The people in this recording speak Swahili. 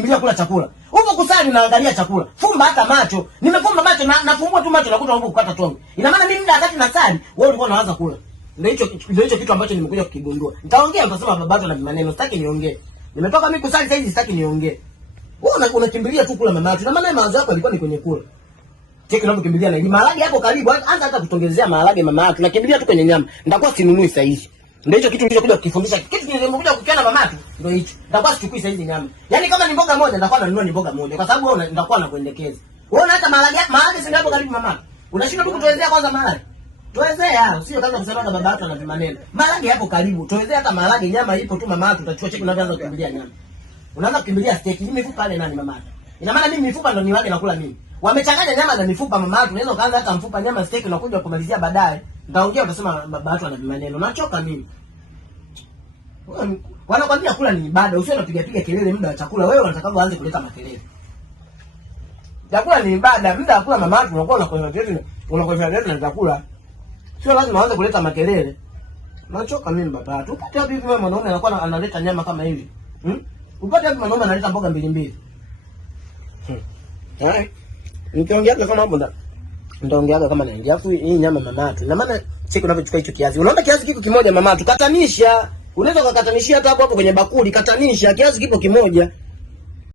Bila kula chakula. Upo kusali naangalia chakula. Fumba hata macho. Nimefumba macho na nafungua tu macho nakuta upo kukata tonge. Ina maana mimi muda wakati nasali, wewe ulikuwa unaanza kula. Ndio hicho kitu ambacho nimekuja kukigundua. Nitaongea nitasema babato na maneno, sitaki niongee. Nimetoka mimi kusali sasa hivi sitaki niongee. Wewe unakimbilia tu kula mama yako. Na maana mawazo yako yalikuwa ni kwenye kula. Cheki unapokimbilia na ni maharage hapo karibu. Anza hata kutongezea maharage mama yako. Nakimbilia tu kwenye nyama. Nitakuwa sinunui sasa hivi. Ndio hicho kitu nilichokuja kukifundisha. Kitu nimekuja kukiona mama yako ndio hicho. Nitakuwa sichukui sasa hizi nyama. Yaani kama ni mboga moja nitakuwa nanunua ni mboga moja. Kwa sababu wewe nitakuwa nakuendekeza. Wewe hata maharage si hapo karibu mama. Unashindwa tu kutoezea kwanza maharage. Toezea, usio kaanza kusema na baba yako na vimaneno. Maharage hapo karibu. Toezea hata maharage, nyama ipo tu mama yako utachukua cheki unaanza kukimbilia nyama. Unaanza kukimbilia steak. Mimi mifupa ile nani mama yako? Ina maana mimi mifupa ndo niwage nakula mimi. Wamechanganya nyama na mifupa mama yako. Unaweza kaanza hata mfupa nyama steak unakuja kumalizia baadaye. Nitaongea utasema baba yako ana vimaneno. Nachoka mimi. Wanakwambia kula ni ibada. Usio unapiga kelele muda wa chakula. Wewe unataka uanze kuleta makelele. Chakula ni ibada. Muda wa kula mama yako unakuwa unakwenda na chakula. Sio lazima aanze kuleta makelele. Nachoka mimi baba. Upate wapi hivi mwanaume anakuwa analeta nyama kama hivi? Upate wapi mwanaume analeta mboga mbili mbili? Nikiongea kama hapo nitaongeaga kama naingia. Afu hii nyama mama yako. Na maana siku unapochukua hicho kiasi. Unaona kiasi kiko kimoja mama yako. Katanisha. Unaweza kukatanishia hata hapo kwenye bakuli, katanisha kiasi kipo kimoja.